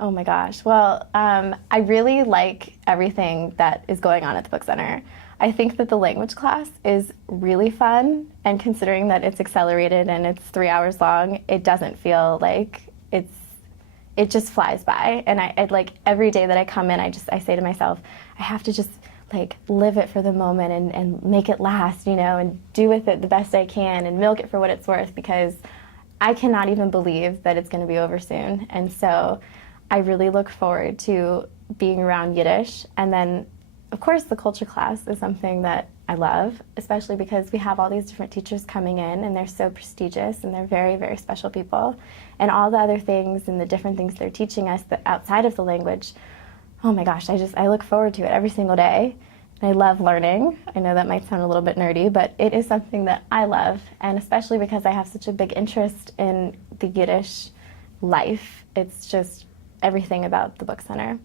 Oh my gosh. Well, I really like everything that is going on at the Book Center. I think that the language class is really fun, and considering that it's accelerated and it's 3 hours long, it doesn't feel like it just flies by. And I like every day that I come in, I say to myself, I have to just like live it for the moment and make it last, and do with it the best I can and milk it for what it's worth, because I cannot even believe that it's going to be over soon. And so I really look forward to being around Yiddish. And then, of course, the culture class is something that I love, especially because we have all these different teachers coming in, and they're so prestigious, and they're very, very special people. And all the other things and the different things they're teaching us that outside of the language, oh my gosh, I look forward to it every single day. And I love learning. I know that might sound a little bit nerdy, but it is something that I love, and especially because I have such a big interest in the Yiddish life. It's just everything about the Book Center.